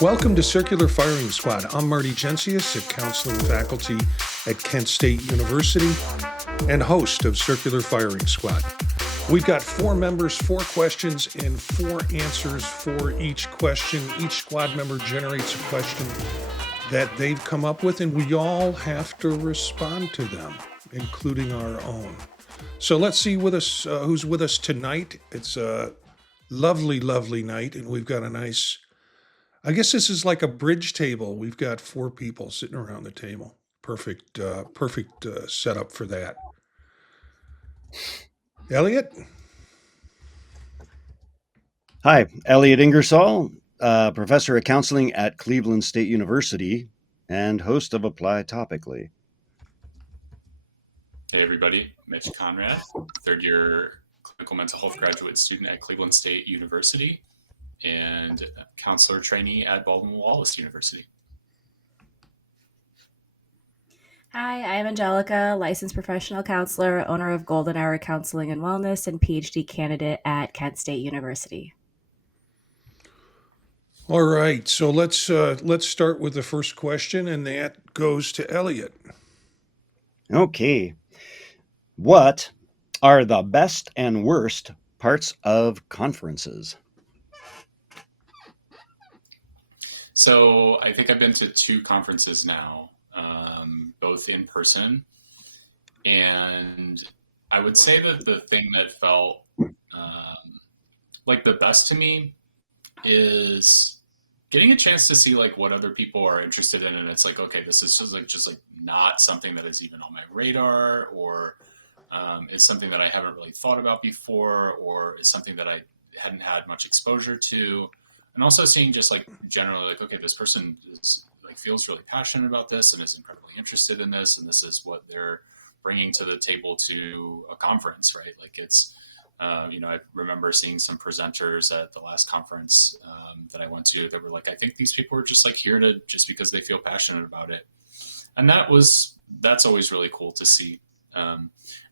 Welcome to Circular Firing Squad. I'm Marty, a counseling faculty at Kent State University and host of Circular Firing Squad. We've got 4 members, 4 questions, and 4 answers for each question. Each squad member generates a question that they've come up with, and we all have to respond to them, including our own. So let's see who's with us tonight. It's a lovely, lovely night, and we've got a nice, I guess this is like a bridge table. We've got 4 people sitting around the table. Perfect setup for that. Elliott? Hi, Elliott Ingersoll, professor of counseling at Cleveland State University and host of Apply Topically. Hey everybody, Mitch Conrad, third year clinical mental health graduate student at Cleveland State University and counselor trainee at Baldwin Wallace University. Hi, I'm Angelika, licensed professional counselor, owner of Golden Hour Counseling and Wellness, and PhD candidate at Kent State University. All right, so let's start with the first question, and that goes to Elliott. Okay. What are the best and worst parts of conferences? So I think I've been to 2 conferences now, both in person. And I would say that the thing that felt like the best to me is getting a chance to see like what other people are interested in. And it's like, okay, this is just not something that is even on my radar, or is something that I haven't really thought about before, or is something that I hadn't had much exposure to. And also seeing just like generally like, okay, this person is like feels really passionate about this and is incredibly interested in this, and this is what they're bringing to the table to a conference, right? Like it's, I remember seeing some presenters at the last conference that I went to that were like, I think these people are just like here to just because they feel passionate about it, and that's always really cool to see.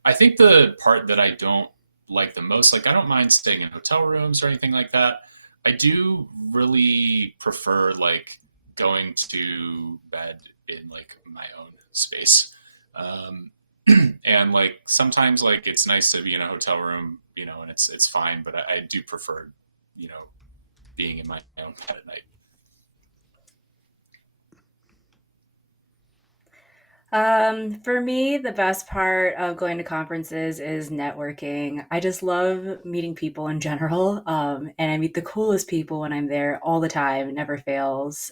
I think the part that I don't like the most, like I don't mind staying in hotel rooms or anything like that. I do really prefer like going to bed in like my own space. And like sometimes like it's nice to be in a hotel room, and it's fine, but I do prefer, being in my own bed at night. For me, the best part of going to conferences is networking. I just love meeting people in general, and I meet the coolest people when I'm there all the time. It never fails.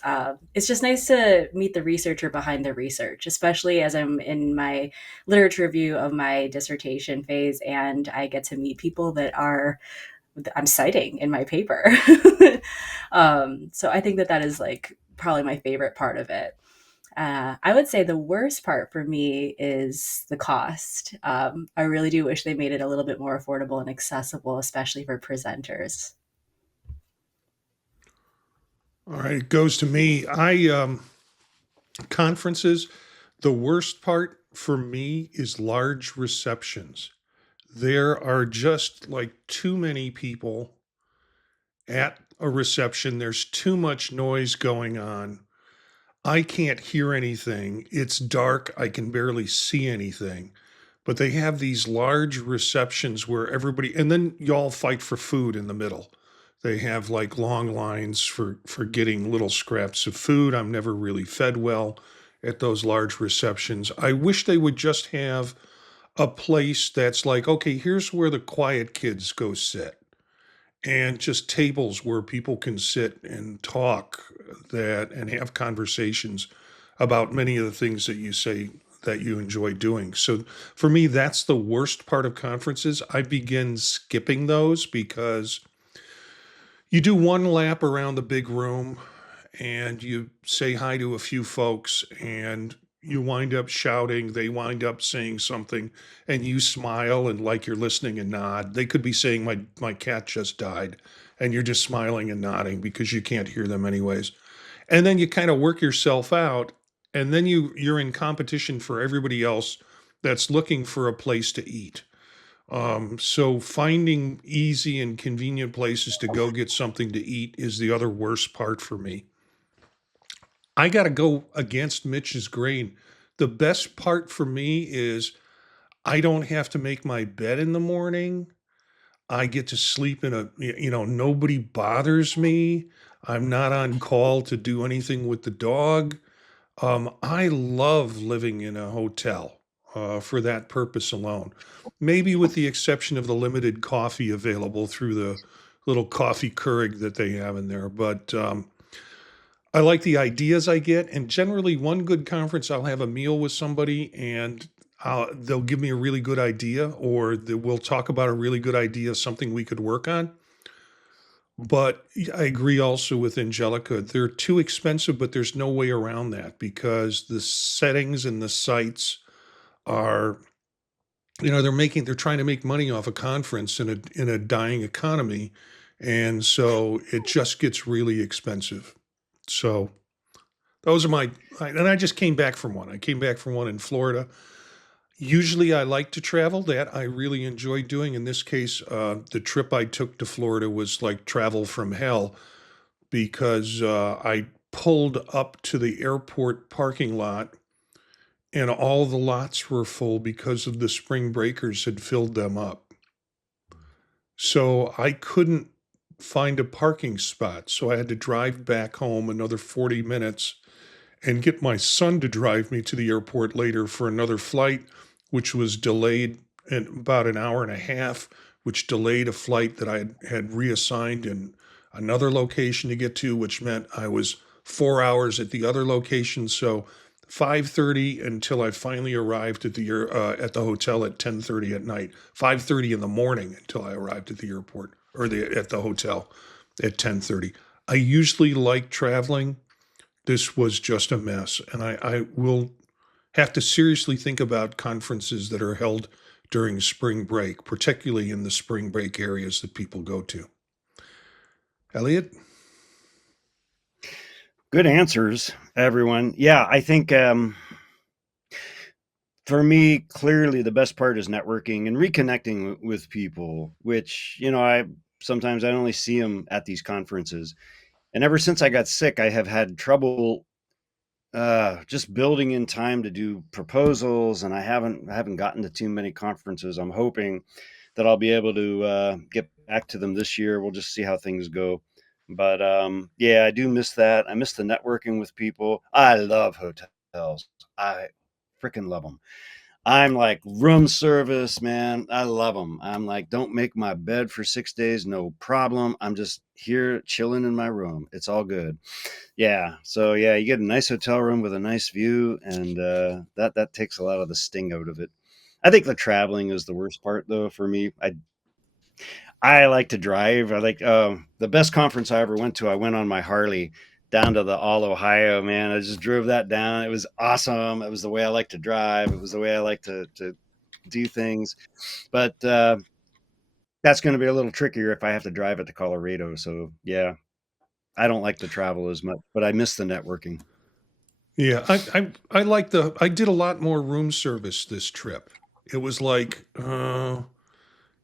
It's just nice to meet the researcher behind the research, especially as I'm in my literature review of my dissertation phase, and I get to meet people that I'm citing in my paper. So I think that is like probably my favorite part of it. I would say the worst part for me is the cost. I really do wish they made it a little bit more affordable and accessible, especially for presenters. All right, it goes to me. Conferences, the worst part for me is large receptions. There are just like too many people at a reception. There's too much noise going on. I can't hear anything. It's dark. I can barely see anything. But they have these large receptions where everybody, and then y'all fight for food in the middle. They have like long lines for getting little scraps of food. I'm never really fed well at those large receptions. I wish they would just have a place that's like, okay, here's where the quiet kids go sit, and just tables where people can sit and talk and have conversations about many of the things that you say that you enjoy doing. So for me, that's the worst part of conferences. I begin skipping those because you do one lap around the big room and you say hi to a few folks, and you wind up shouting, they wind up saying something, and you smile and like you're listening and nod. They could be saying, my cat just died, and you're just smiling and nodding because you can't hear them anyways. And then you kind of work yourself out, and then you're in competition for everybody else that's looking for a place to eat. So finding easy and convenient places to go get something to eat is the other worst part for me. I got to go against Mitch's grain. The best part for me is I don't have to make my bed in the morning. I get to sleep in nobody bothers me. I'm not on call to do anything with the dog. I love living in a hotel for that purpose alone. Maybe with the exception of the limited coffee available through the little coffee Keurig that they have in there. But I like the ideas I get. And generally, one good conference, I'll have a meal with somebody and they'll give me a really good idea, or we'll talk about a really good idea, something we could work on. But I agree also with Angelica. They're too expensive, but there's no way around that because the settings and the sites are, they're trying to make money off a conference in a dying economy. And so it just gets really expensive. So those are and I just came back from one. I came back from one in Florida. Usually I like to travel. That I really enjoy doing. In this case, the trip I took to Florida was like travel from hell because I pulled up to the airport parking lot and all the lots were full because of the spring breakers had filled them up. So I couldn't find a parking spot. So I had to drive back home another 40 minutes and get my son to drive me to the airport later for another flight, which was delayed in about an hour and a half, which delayed a flight that I had reassigned in another location to get to, which meant I was 4 hours at the other location. So 5:30 until I finally arrived at the hotel at 10:30 at night. 5:30 in the morning until I arrived at the airport or at the hotel at 10:30. I usually like traveling. This was just a mess. And I will have to seriously think about conferences that are held during spring break, particularly in the spring break areas that people go to. Elliott? Good answers, everyone. Yeah, I think for me, clearly the best part is networking and reconnecting with people, which, I sometimes I only see them at these conferences. And ever since I got sick, I have had trouble just building in time to do proposals, and I haven't gotten to too many conferences. I'm hoping that I'll be able to get back to them this year. We'll just see how things go. But yeah, I do miss that. I miss the networking with people. I love hotels. I freaking love them. I'm like room service, man. I love them. I'm like, don't make my bed for 6 days, no problem. I'm just here chilling in my room. It's all good. Yeah. So yeah, you get a nice hotel room with a nice view, and that takes a lot of the sting out of it. I think the traveling is the worst part, though, for me. I like to drive. I like the best conference I ever went to. I went on my Harley down to the All Ohio, man. I just drove that down. It was awesome. It was the way I like to drive. It was the way I like to do things. But that's going to be a little trickier if I have to drive it to Colorado. So yeah, I don't like to travel as much, but I miss the networking. Yeah, I did a lot more room service this trip. It was like,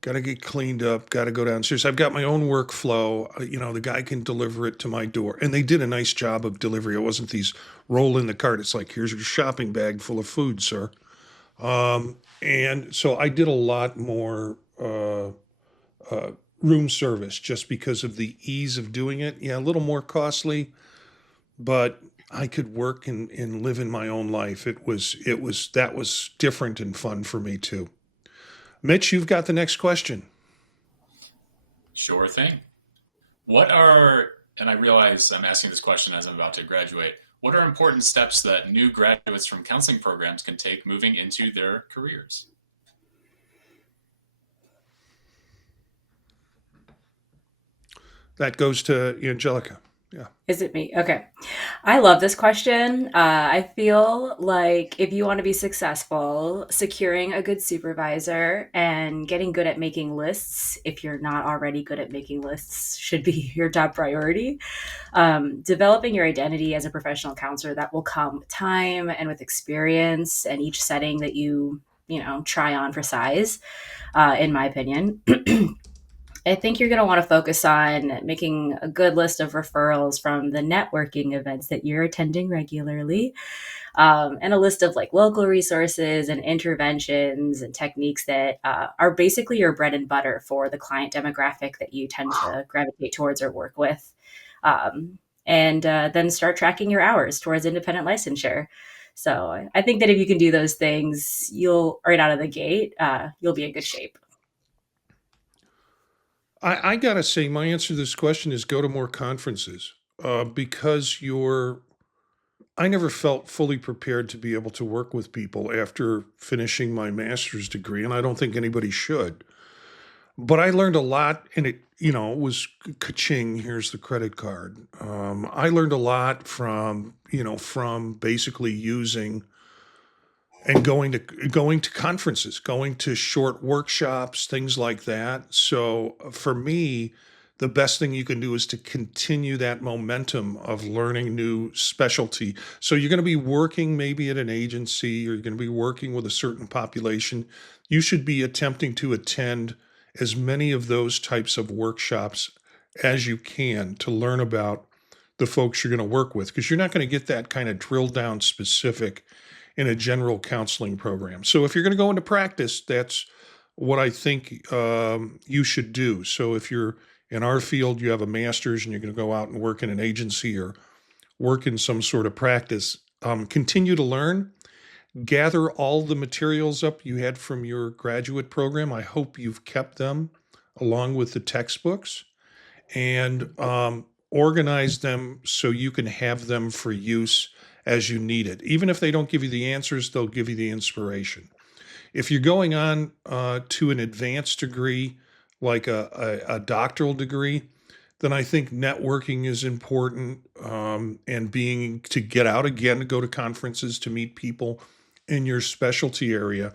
got to get cleaned up, got to go downstairs. I've got my own workflow. The guy can deliver it to my door. And they did a nice job of delivery. It wasn't these roll in the cart. It's like, here's your shopping bag full of food, sir. And so I did a lot more room service just because of the ease of doing it. Yeah, a little more costly, but I could work and live in my own life. That was different and fun for me too. Mitch, you've got the next question. Sure thing. What are, and I realize I'm asking this question as I'm about to graduate, what are important steps that new graduates from counseling programs can take moving into their careers? That goes to Angelica. Yeah. Is it me? Okay. I love this question. I feel like if you want to be successful, securing a good supervisor and getting good at making lists, if you're not already good at making lists, should be your top priority. Developing your identity as a professional counselor, that will come with time and with experience and each setting that you try on for size, in my opinion. I think you're going to want to focus on making a good list of referrals from the networking events that you're attending regularly, and a list of like local resources and interventions and techniques that are basically your bread and butter for the client demographic that you tend to gravitate towards or work with. And then start tracking your hours towards independent licensure. So I think that if you can do those things, you'll right out of the gate, you'll be in good shape. I gotta say, my answer to this question is go to more conferences because I never felt fully prepared to be able to work with people after finishing my master's degree, and I don't think anybody should. But I learned a lot, and it was ka-ching, here's the credit card. I learned a lot from basically using and going to conferences, going to short workshops, things like that. So for me, the best thing you can do is to continue that momentum of learning new specialty. So you're going to be working maybe at an agency or you're going to be working with a certain population. You should be attempting to attend as many of those types of workshops as you can to learn about the folks you're going to work with because you're not going to get that kind of drill down specific in a general counseling program. So if you're going to go into practice, that's what I think you should do. So if you're in our field, you have a master's and you're going to go out and work in an agency or work in some sort of practice, continue to learn, gather all the materials up you had from your graduate program. I hope you've kept them along with the textbooks and organize them so you can have them for use as you need it. Even if they don't give you the answers, they'll give you the inspiration. If you're going on to an advanced degree, like a doctoral degree, then I think networking is important and being to get out again, to go to conferences, to meet people in your specialty area.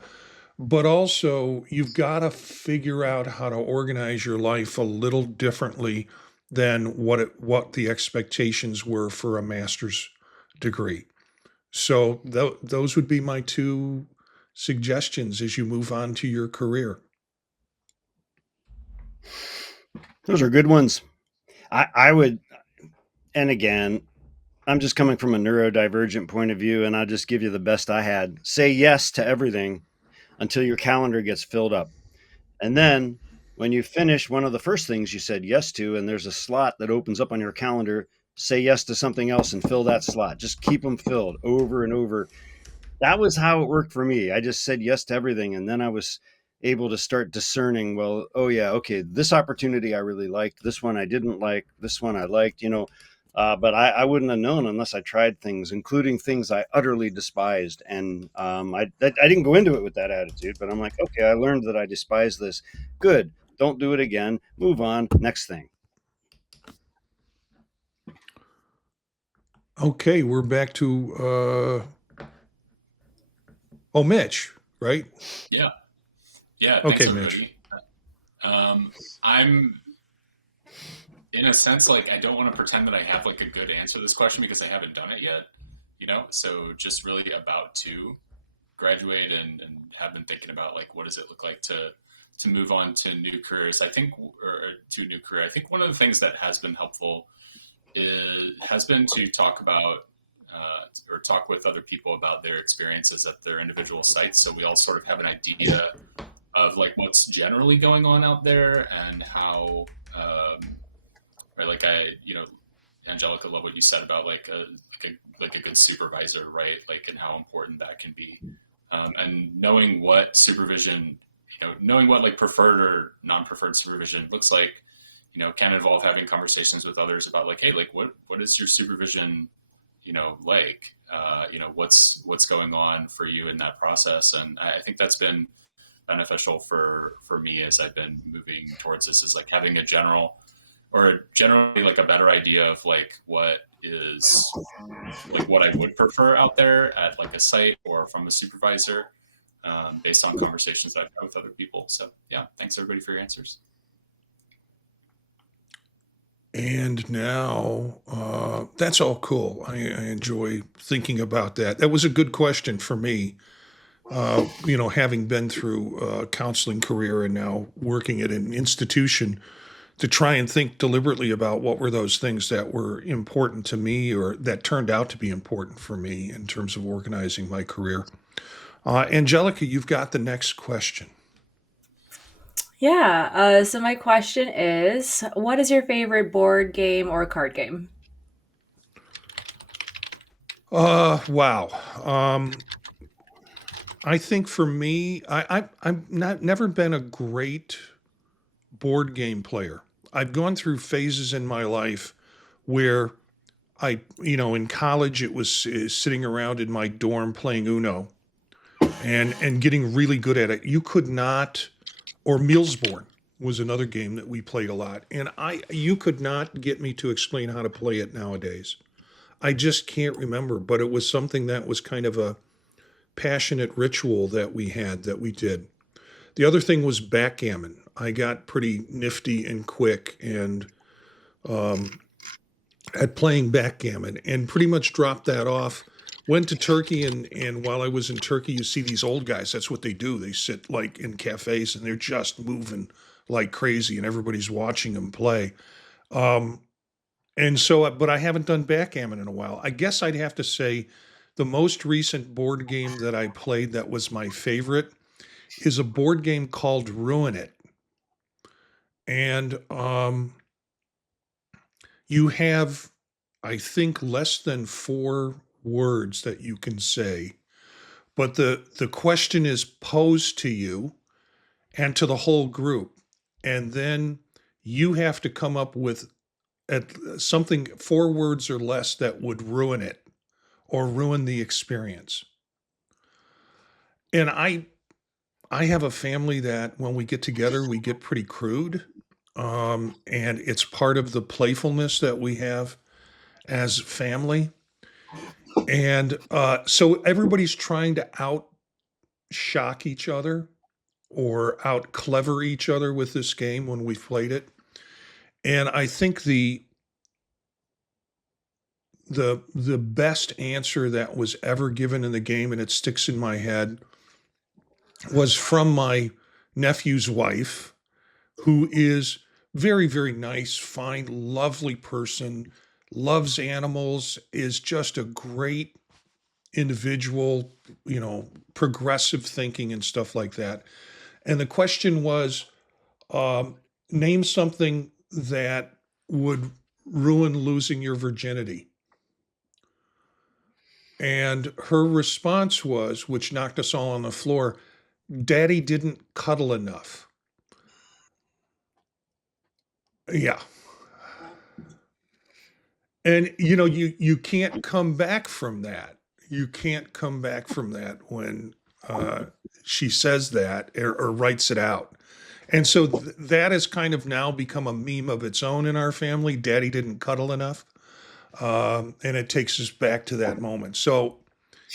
But also, you've got to figure out how to organize your life a little differently than what the expectations were for a master's degree. So those would be my two suggestions as you move on to your career. Those are good ones. I would, and again, I'm just coming from a neurodivergent point of view, and I'll just give you the best I had. Say yes to everything until your calendar gets filled up. And then when you finish one of the first things you said yes to, and there's a slot that opens up on your calendar, say yes to something else and fill that slot. Just keep them filled over and over. That was how it worked for me. I just said yes to everything. And then I was able to start discerning, well, oh yeah, okay, this opportunity I really liked, this one I didn't like, this one I liked, but I wouldn't have known unless I tried things, including things I utterly despised. And I didn't go into it with that attitude, but I'm like, okay, I learned that I despise this. Good. Don't do it again. Move on. Next thing. Okay, we're back to Mitch, right? Yeah. Yeah. Okay, Thanks, Mitch. everybody. I'm in a sense like I don't want to pretend that I have like a good answer to this question because I haven't done it yet. So just really about to graduate and have been thinking about like what does it look like to move on to new careers. I think, or to a new career. I think one of the things that has been helpful has been to talk about or talk with other people about their experiences at their individual sites, so we all sort of have an idea of like what's generally going on out there and how, right? Like Angelika, love what you said about like a good supervisor, right? Like and how important that can be, and knowing what supervision, knowing what like preferred or non-preferred supervision looks like, can involve having conversations with others about like, hey, like what is your supervision, like, what's going on for you in that process. And I think that's been beneficial for me as I've been moving towards this, is like having generally like a better idea of like what is like what I would prefer out there at like a site or from a supervisor, based on conversations that I've had with other people. So yeah, thanks everybody for your answers. And now that's all cool. I enjoy thinking about that. That was a good question for me Having been through a counseling career and now working at an institution, to try and think deliberately about what were those things that were important to me or that turned out to be important for me in terms of organizing my career. Angelika, you've got the next question. Yeah. So my question is, what is your favorite board game or card game? Wow. I think for me, I'm not never been a great board game player. I've gone through phases in my life where in college, it was sitting around in my dorm playing Uno and getting really good at it. You could not, or Mealsborne was another game that we played a lot, and you could not get me to explain how to play it nowadays. I just can't remember, but it was something that was kind of a passionate ritual that we had that we did. The other thing was backgammon. I got pretty nifty and quick and at playing backgammon and pretty much dropped that off. Went to Turkey and while I was in Turkey, you see these old guys. That's what they do. They sit like in cafes and they're just moving like crazy and everybody's watching them play. Um, and so, but I haven't done backgammon in a while. I guess I'd have to say the most recent board game that I played that was my favorite is a board game called Ruin It. And you have, I think, less than 4 words that you can say, but the question is posed to you and to the whole group, and then you have to come up with at something 4 words or less that would ruin it or ruin the experience. And I have a family that when we get together, we get pretty crude. And it's part of the playfulness that we have as family. And so everybody's trying to out shock each other or out clever each other with this game when we've played it. And I think the best answer that was ever given in the game, and it sticks in my head, was from my nephew's wife, who is very, very nice, fine, lovely person, loves animals, is just a great individual, progressive thinking and stuff like that. And the question was, name something that would ruin losing your virginity. And her response was, which knocked us all on the floor, Daddy didn't cuddle enough. Yeah. And you can't come back from that. You can't come back from that when she says that or writes it out. And so that has kind of now become a meme of its own in our family. Daddy didn't cuddle enough. And it takes us back to that moment. So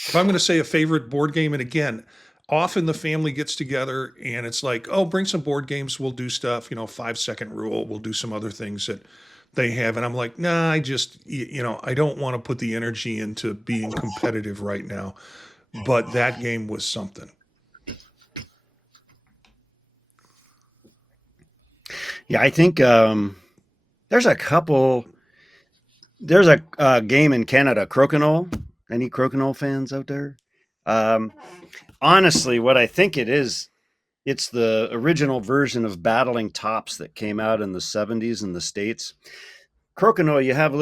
if I'm going to say a favorite board game, and again, often the family gets together and it's like, oh, bring some board games. We'll do stuff, 5-second rule. We'll do some other things that they have. And I'm like, nah, I don't want to put the energy into being competitive right now. But that game was something. Yeah, I think there's a couple. There's a game in Canada, Crokinole. Any Crokinole fans out there? Um, Honestly, what I think it is, it's the original version of Battling Tops that came out in the 70s in the States. Crokinole, you have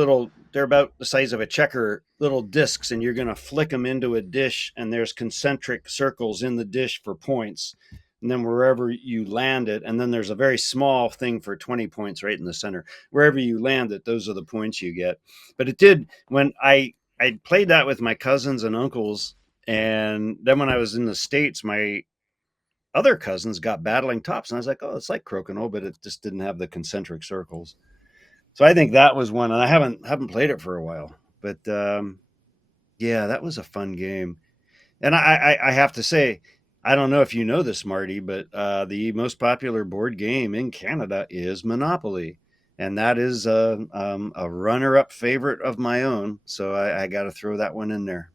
they're about the size of a checker, little discs, and you're going to flick them into a dish, and there's concentric circles in the dish for points. And then wherever you land it, and then there's a very small thing for 20 points right in the center. Wherever you land it, those are the points you get. But it did, when I played that with my cousins and uncles, and then when I was in the States, my other cousins got Battling Tops, and I was like, oh, it's like Crokinole, but it just didn't have the concentric circles. So I think that was one, and I haven't played it for a while. But yeah, that was a fun game. And I have to say, I don't know if you know this, Marty, but the most popular board game in Canada is Monopoly. And that is a runner-up favorite of my own. So I got to throw that one in there.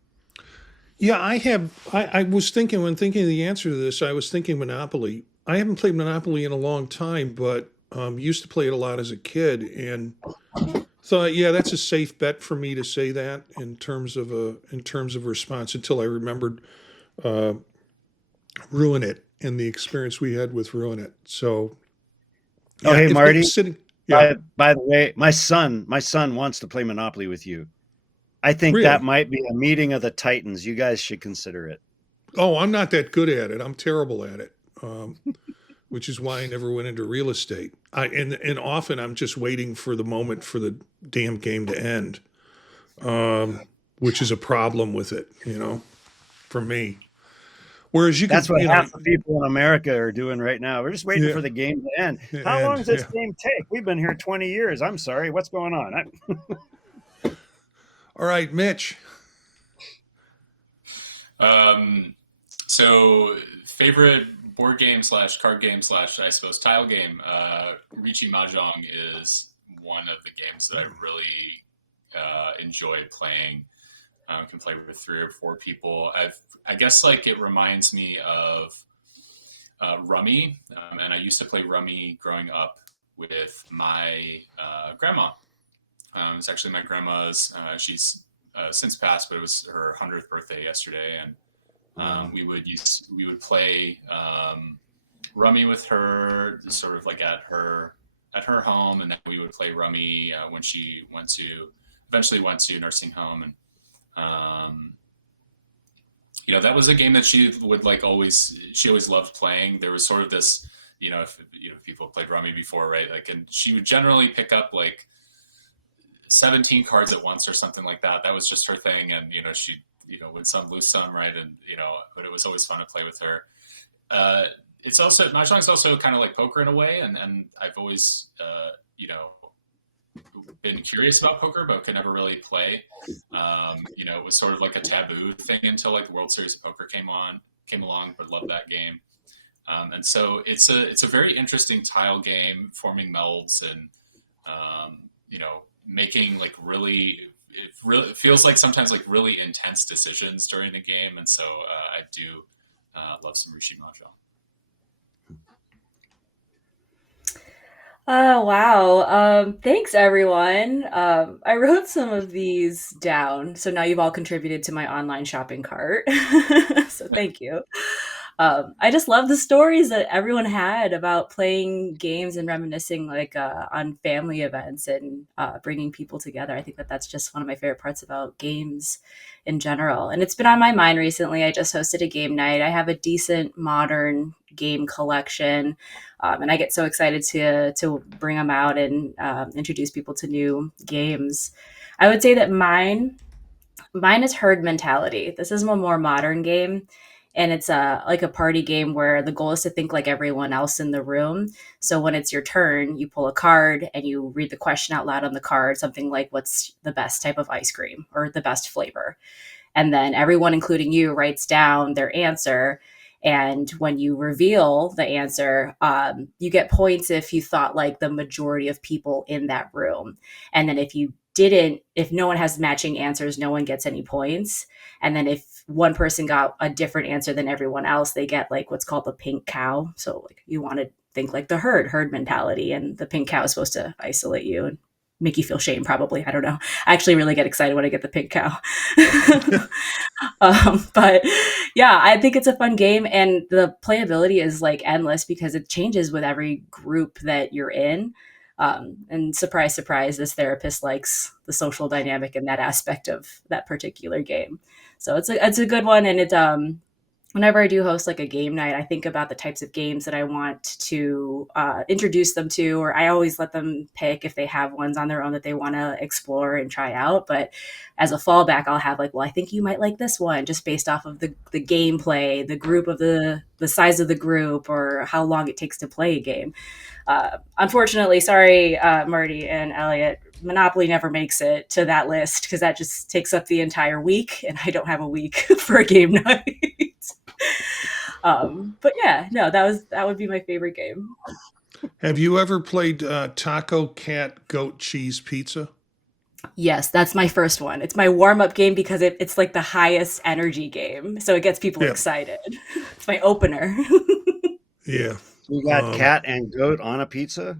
Yeah, I have. I was thinking when thinking of the answer to this, I was thinking Monopoly. I haven't played Monopoly in a long time, but used to play it a lot as a kid, and thought, yeah, that's a safe bet for me to say that in terms of response until I remembered uh, Ruin It and the experience we had with Ruin It. So Oh, yeah, hey, if it was Marty. sitting, yeah, By the way, my son wants to play Monopoly with you. I think that really. might be a meeting of the Titans. You guys should consider it. Oh, I'm not that good at it. I'm terrible at it. Which is why I never went into real estate. And often I'm just waiting for the moment for the damn game to end, which is a problem with it, for me. Whereas you That's could, what half the people in America are doing right now. We're just waiting yeah, for the game to end. How long and does this yeah. game take? We've been here 20 years. I'm sorry. What's going on? All right, Mitch. So favorite board game slash card game slash I suppose tile game. Riichi Mahjong is one of the games that I really enjoy playing. Can play with 3 or 4 people. I guess like it reminds me of Rummy, and I used to play Rummy growing up with my grandma. It's actually my grandma's. She's since passed, but it was her 100th birthday yesterday, and we would play Rummy with her, sort of like at her home, and then we would play Rummy when she eventually went to nursing home, and that was a game that she would she always loved playing. There was sort of this, if people played Rummy before, right? Like, and she would generally pick up like 17 cards at once or something like that. That was just her thing. And, she, win some, lose some, right? And, but it was always fun to play with her. It's also, Mahjong is also kind of like poker in a way. And I've always, been curious about poker, but could never really play. It was sort of like a taboo thing until like the World Series of Poker came along, but loved that game. And so it's a very interesting tile game, forming melds and, making like it feels like sometimes like really intense decisions during the game. And so I do love some Riichi Mahjong. Oh, wow. Thanks, everyone. I wrote some of these down, so now you've all contributed to my online shopping cart. So thank you. I just love the stories that everyone had about playing games and reminiscing like on family events and bringing people together. I think that that's just one of my favorite parts about games in general. And it's been on my mind recently. I just hosted a game night. I have a decent modern game collection, and I get so excited to bring them out and introduce people to new games. I would say that mine is Herd Mentality. This is a more modern game, and it's like a party game where the goal is to think like everyone else in the room. So when it's your turn, you pull a card and you read the question out loud on the card, something like what's the best type of ice cream or the best flavor. And then everyone, including you, writes down their answer. And when you reveal the answer, you get points if you thought like the majority of people in that room. And then if no one has matching answers, no one gets any points. And then if one person got a different answer than everyone else, they get like what's called the pink cow. So like you want to think like the herd mentality, and the pink cow is supposed to isolate you and make you feel shame, probably. I don't know. I actually really get excited when I get the pink cow. But yeah, I think it's a fun game, and the playability is like endless because it changes with every group that you're in. And surprise, surprise, this therapist likes the social dynamic in that aspect of that particular game. So it's a good one, and whenever I do host like a game night, I think about the types of games that I want to introduce them to, or I always let them pick if they have ones on their own that they want to explore and try out. But as a fallback, I'll have like, well, I think you might like this one just based off of the gameplay, the group of the size of the group, or how long it takes to play a game. Unfortunately, sorry, Marty and Elliott, Monopoly never makes it to that list because that just takes up the entire week, and I don't have a week for a game night. But yeah, no, that would be my favorite game. Have you ever played Taco Cat Goat Cheese Pizza? Yes, that's my first one. It's my warm up game because it's like the highest energy game. So it gets people Yeah. excited. It's my opener. Yeah. So you got Um, cat and goat on a pizza?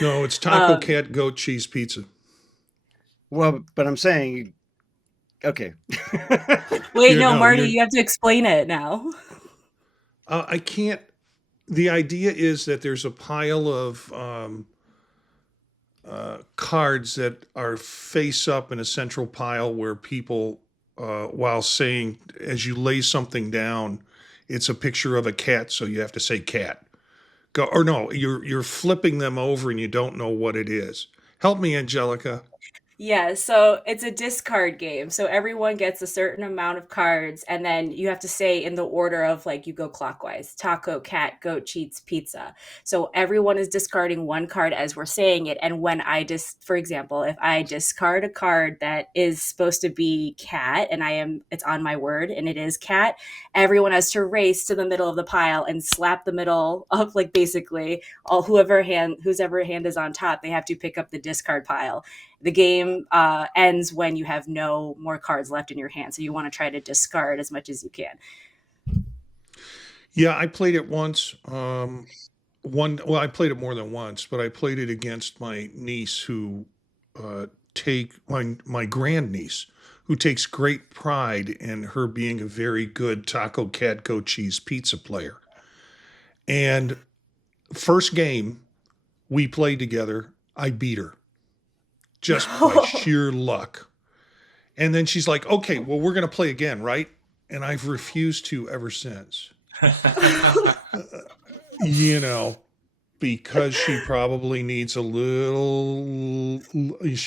no, it's taco, um, cat, goat, cheese, pizza. Well, but I'm saying, okay. Wait, You're no, no, Marty, you're. you have to explain it now. I can't. The idea is that there's a pile of cards that are face up in a central pile where people, while saying, as you lay something down, it's a picture of a cat, so you have to say cat. Go or no, you're flipping them over and you don't know what it is. Help me, Angelica. Yeah, so it's a discard game. So everyone gets a certain amount of cards, and then you have to say in the order of like you go clockwise: taco, cat, goat, cheats, pizza. So everyone is discarding one card as we're saying it. And when for example, if I discard a card that is supposed to be cat, and it's on my word, and it is cat, everyone has to race to the middle of the pile and slap the middle of like basically all whose ever hand is on top, they have to pick up the discard pile. The game ends when you have no more cards left in your hand. So you want to try to discard as much as you can. Yeah, I played it once. Well, I played it more than once, but I played it against my niece who take my grandniece who takes great pride in her being a very good taco cat goat cheese pizza player. And first game we played together, I beat her just by sheer luck. And then she's like, "Okay, well we're going to play again, right?" And I've refused to ever since. You know, because she probably needs she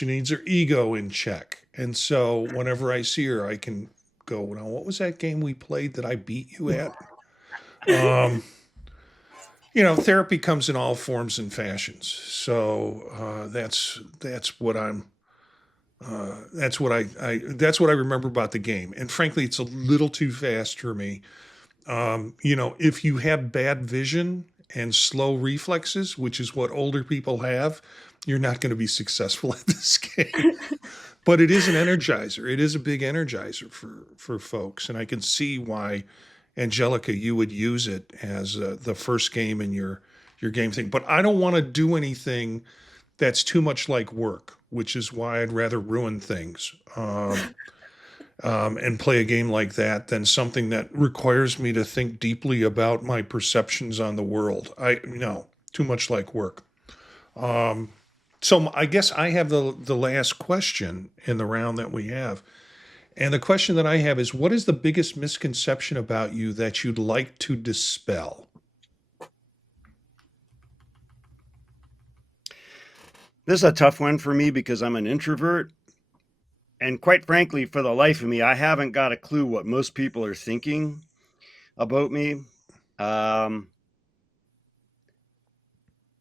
needs her ego in check. And so whenever I see her, I can go, "Now, what was that game we played that I beat you at?" Um, therapy comes in all forms and fashions. So that's what that's what I remember about the game. And frankly, it's a little too fast for me. If you have bad vision and slow reflexes, which is what older people have, you're not going to be successful at this game. But it is an energizer. It is a big energizer for folks, and I can see why, Angelica, you would use it as the first game in your game thing. But I don't want to do anything that's too much like work, which is why I'd rather ruin things. And play a game like that than something that requires me to think deeply about my perceptions on the world. Too much like work. So I guess I have the last question in the round that we have. And the question that I have is, what is the biggest misconception about you that you'd like to dispel? This is a tough one for me because I'm an introvert. And quite frankly, for the life of me, I haven't got a clue what most people are thinking about me. Um,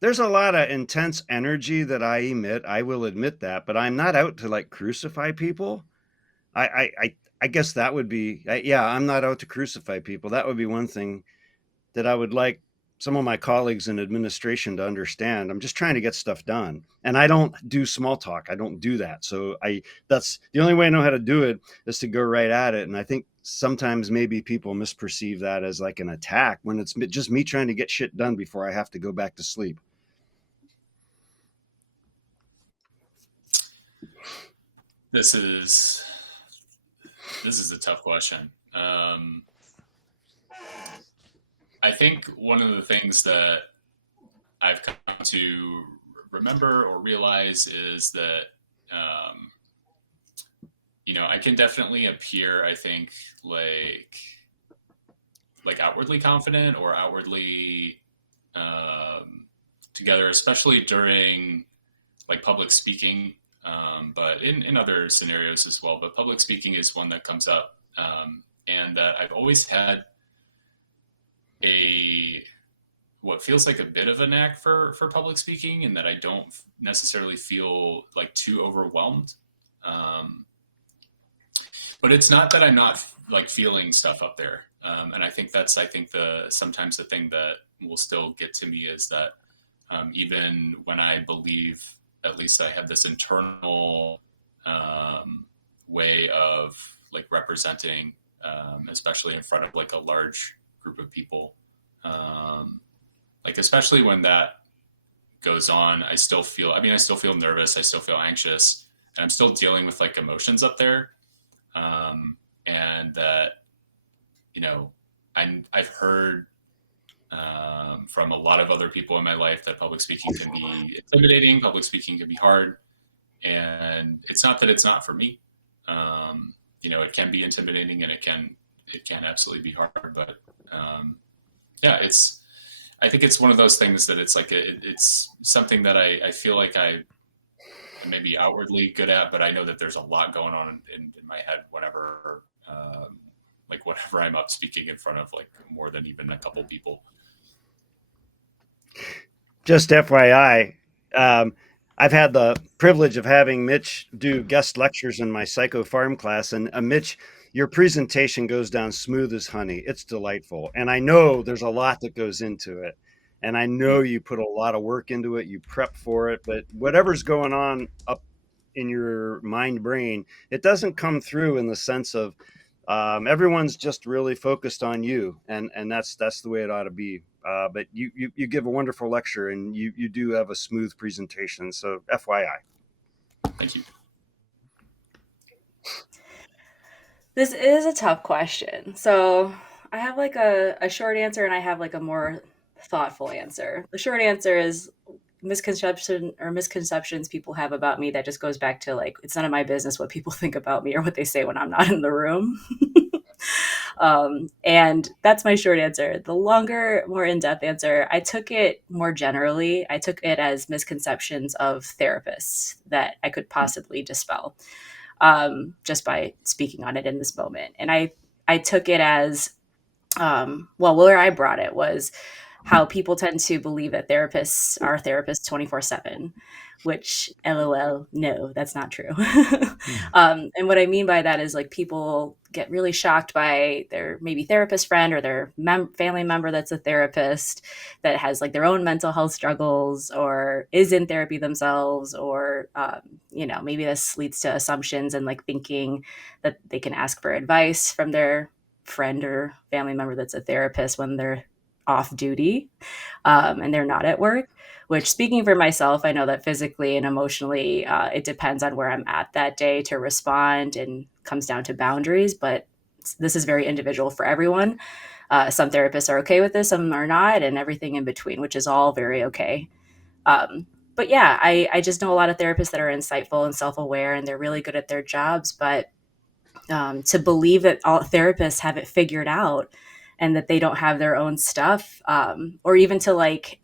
there's a lot of intense energy that I emit. I will admit that, but I'm not out to like crucify people. I guess that would be, yeah, I'm not out to crucify people. That would be one thing that I would like some of my colleagues in administration to understand. I'm just trying to get stuff done. And I don't do small talk. I don't do that. So that's the only way I know how to do it, is to go right at it. And I think sometimes maybe people misperceive that as like an attack when it's just me trying to get shit done before I have to go back to sleep. This is a tough question. I think one of the things that I've come to remember or realize is that I can definitely appear, I think, like outwardly confident or outwardly together, especially during like public speaking, but in other scenarios as well. But public speaking is one that comes up, and that I've always had what feels like a bit of a knack for public speaking, and that I don't necessarily feel like too overwhelmed. But it's not that I'm not like feeling stuff up there, and I think sometimes the thing that will still get to me is that even when I believe at least I have this internal way of like representing, especially in front of like a large group of people. Like especially when that goes on, I still feel nervous, I still feel anxious, and I'm still dealing with like emotions up there. And that, you know, I've heard from a lot of other people in my life that public speaking can be intimidating, public speaking can be hard, and it's not that it's not for me. You know, it can be intimidating and it can absolutely be hard, but yeah, I think it's one of those things that it's like it's something that I feel like I may be outwardly good at, but I know that there's a lot going on in my head whenever like whenever I'm up speaking in front of like more than even a couple people. Just FYI, I've had the privilege of having Mitch do guest lectures in my psycho farm class. And Mitch, your presentation goes down smooth as honey. It's delightful. And I know there's a lot that goes into it. And I know you put a lot of work into it. You prep for it. But whatever's going on up in your mind brain, it doesn't come through in the sense of everyone's just really focused on you. And that's the way it ought to be. But you give a wonderful lecture and you do have a smooth presentation. So FYI. Thank you. This is a tough question. So I have like a short answer and I have like a more thoughtful answer. The short answer is misconceptions people have about me that just goes back to like, it's none of my business what people think about me or what they say when I'm not in the room. And that's my short answer. The longer, more in-depth answer, I took it more generally. I took it as misconceptions of therapists that I could possibly dispel just by speaking on it in this moment. And I took it as, well, where I brought it was how people tend to believe that therapists are therapists 24/7, which LOL, no, that's not true. And what I mean by that is like people get really shocked by their maybe therapist friend or their family member that's a therapist that has like their own mental health struggles or is in therapy themselves, or you know, maybe this leads to assumptions and like thinking that they can ask for advice from their friend or family member that's a therapist when they're off duty and they're not at work. Which, speaking for myself, I know that physically and emotionally, it depends on where I'm at that day to respond and comes down to boundaries. But this is very individual for everyone. Some therapists are okay with this, some are not, and everything in between, which is all very okay. But yeah, I just know a lot of therapists that are insightful and self-aware, and they're really good at their jobs. But to believe that all therapists have it figured out and that they don't have their own stuff, or even to like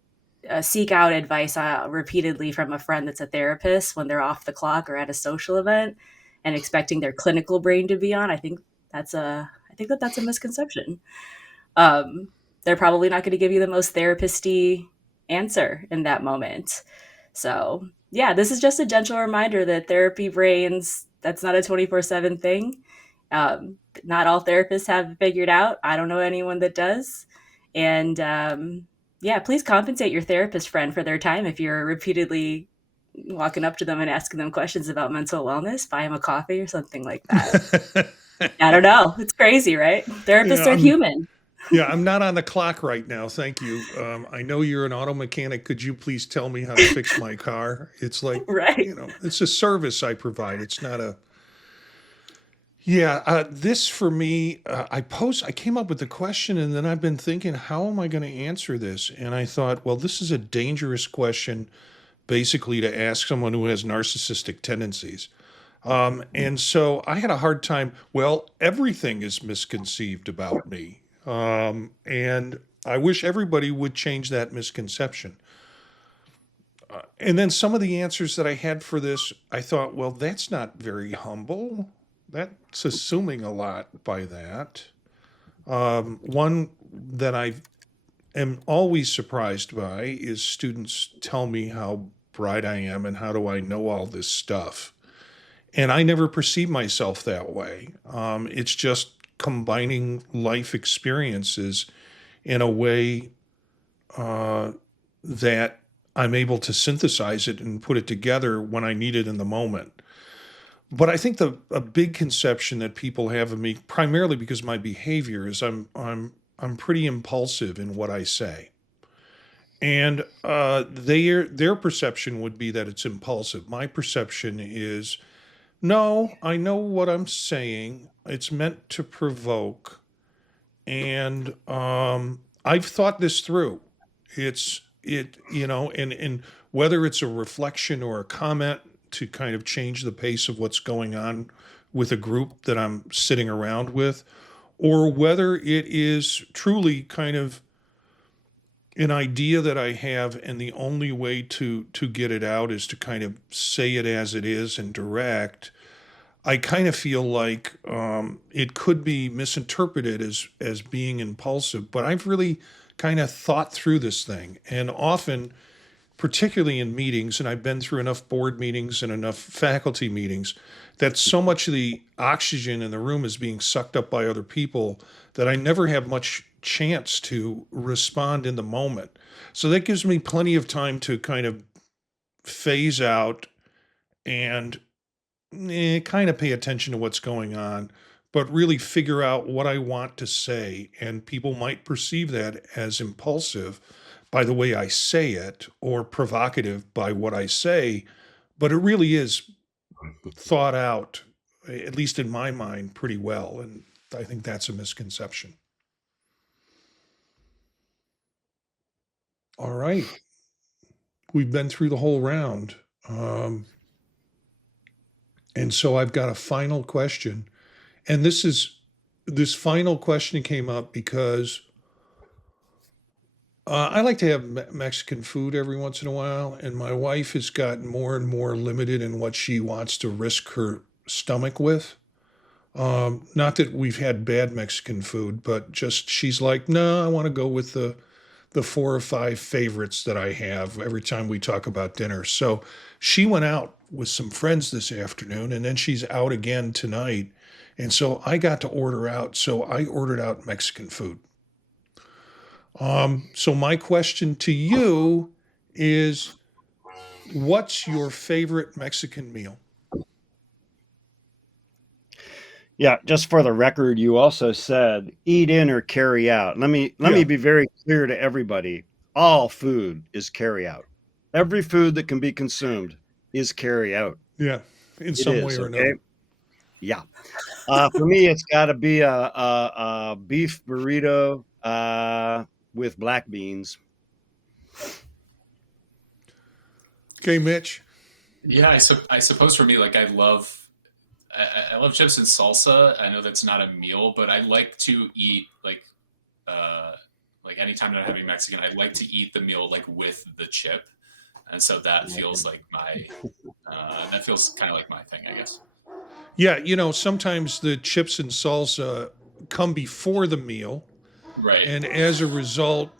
seek out advice repeatedly from a friend that's a therapist when they're off the clock or at a social event and expecting their clinical brain to be on. I think that's a misconception. They're probably not going to give you the most therapist-y answer in that moment. So yeah, this is just a gentle reminder that therapy brains, that's not a 24/7 thing. Not all therapists have it figured out. I don't know anyone that does. And yeah, please compensate your therapist friend for their time if you're repeatedly walking up to them and asking them questions about mental wellness. Buy them a coffee or something like that. I don't know. It's crazy, right? Therapists are human. Yeah, I'm not on the clock right now. Thank you. I know you're an auto mechanic. Could you please tell me how to fix my car? It's like, Right. you know, it's a service I provide. It's not a. Yeah, this for me, I came up with the question and then I've been thinking, how am I going to answer this? And I thought, well, this is a dangerous question basically to ask someone who has narcissistic tendencies. And so I had a hard time. Well, everything is misconceived about me. And I wish everybody would change that misconception. And then some of the answers that I had for this, I thought, well, that's not very humble. That's assuming a lot by that. One that I am always surprised by is students tell me how bright I am and how do I know all this stuff. And I never perceive myself that way. It's just combining life experiences in a way that I'm able to synthesize it and put it together when I need it in the moment. But I think a big conception that people have of me, primarily because of my behavior, is I'm pretty impulsive in what I say. And their perception would be that it's impulsive. My perception is, no, I know what I'm saying. It's meant to provoke, and I've thought this through. And whether it's a reflection or a comment to kind of change the pace of what's going on with a group that I'm sitting around with, or whether it is truly kind of an idea that I have, and the only way to get it out is to kind of say it as it is and direct. I kind of feel like it could be misinterpreted as being impulsive, but I've really kind of thought through this thing, and often, particularly in meetings, and I've been through enough board meetings and enough faculty meetings, that so much of the oxygen in the room is being sucked up by other people that I never have much chance to respond in the moment. So that gives me plenty of time to kind of phase out and kind of pay attention to what's going on, but really figure out what I want to say. And people might perceive that as impulsive by the way I say it, or provocative by what I say, but it really is thought out, at least in my mind, pretty well. And I think that's a misconception. All right. We've been through the whole round. And so I've got a final question. And this final question came up because I like to have Mexican food every once in a while, and my wife has gotten more and more limited in what she wants to risk her stomach with. Not that we've had bad Mexican food, but just she's like, no, I want to go with the 4 or 5 favorites that I have every time we talk about dinner. So she went out with some friends this afternoon, and then she's out again tonight. And so I got to order out. So I ordered out Mexican food. So my question to you is, what's your favorite Mexican meal? Yeah, just for the record, you also said eat in or carry out. Let me be very clear to everybody. All food is carry out. Every food that can be consumed is carry out. Yeah, in It some way is, or okay? another. Yeah. For me, it's got to be a beef burrito with black beans. Okay, Mitch. Yeah, I suppose for me, like I love chips and salsa. I know that's not a meal, but I like to eat like anytime that I'm having Mexican, I like to eat the meal like with the chip, and so that feels like my that feels kind of like my thing, I guess. Yeah, sometimes the chips and salsa come before the meal, Right. and as a result,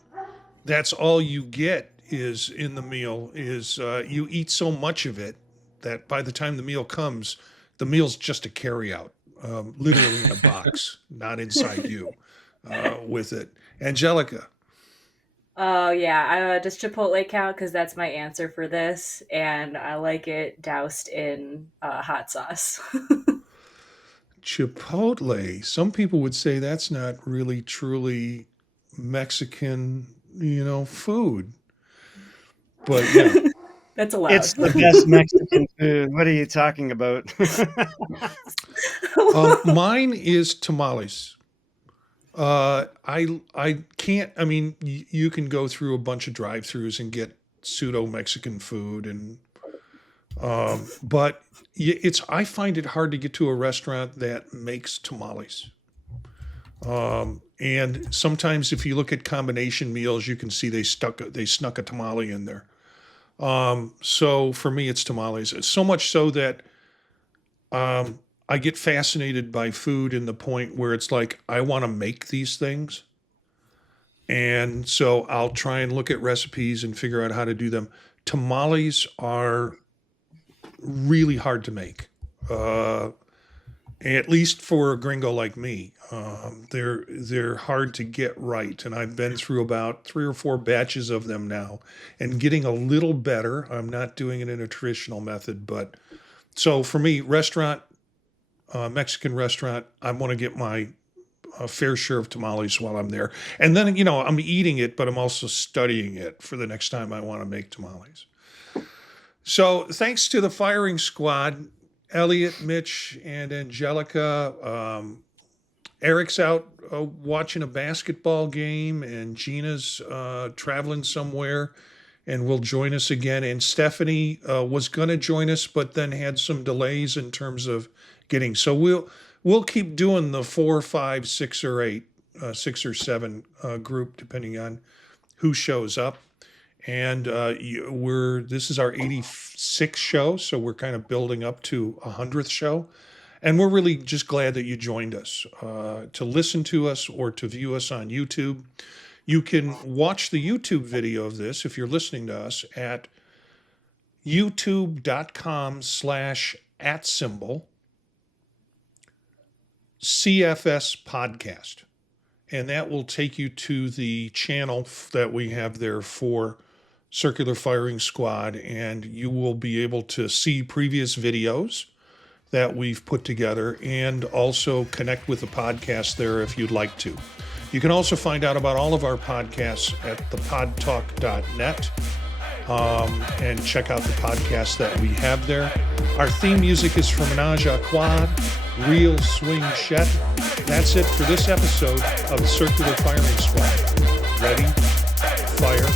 that's all you get is in the meal is you eat so much of it that by the time the meal comes, the meal's just a carry out, literally in a box, not inside you with it. Angelica. Oh yeah, does Chipotle count? Because that's my answer for this, and I like it doused in hot sauce. Chipotle. Some people would say that's not really truly Mexican, food. But yeah. That's allowed. It's the best Mexican food. What are you talking about? Mine is tamales. I can't. I mean, you can go through a bunch of drive-throughs and get pseudo Mexican food, and but it's I find it hard to get to a restaurant that makes tamales. And sometimes if you look at combination meals, you can see they snuck a tamale in there. So for me, it's tamales. It's so much so that I get fascinated by food in the point where it's like I want to make these things, and so I'll try and look at recipes and figure out how to do them. Tamales are really hard to make, at least for a gringo like me. They're hard to get right, and I've been through about 3 or 4 batches of them now, and getting a little better. I'm not doing it in a traditional method, but so for me, restaurant, Mexican restaurant, I want to get my fair share of tamales while I'm there, and then I'm eating it, but I'm also studying it for the next time I want to make tamales. So thanks to the firing squad, Elliott, Mitch, and Angelika. Eric's out watching a basketball game, and Gina's traveling somewhere and will join us again. And Stephanie was going to join us, but then had some delays in terms of getting. So we'll keep doing the 4, 5, 6, or 8, 6 or 7 group, depending on who shows up. And this is our 86th show, so we're kind of building up to a 100th show. And we're really just glad that you joined us to listen to us or to view us on YouTube. You can watch the YouTube video of this if you're listening to us at youtube.com/@CFS podcast. And that will take you to the channel that we have there for Circular Firing Squad, and you will be able to see previous videos that we've put together and also connect with the podcast there if you'd like to. You can also find out about all of our podcasts at thepodtalk.net and check out the podcasts that we have there. Our theme music is from Menage-a-Quad, Real Swing Shet. That's it for this episode of the Circular Firing Squad. Ready, fire,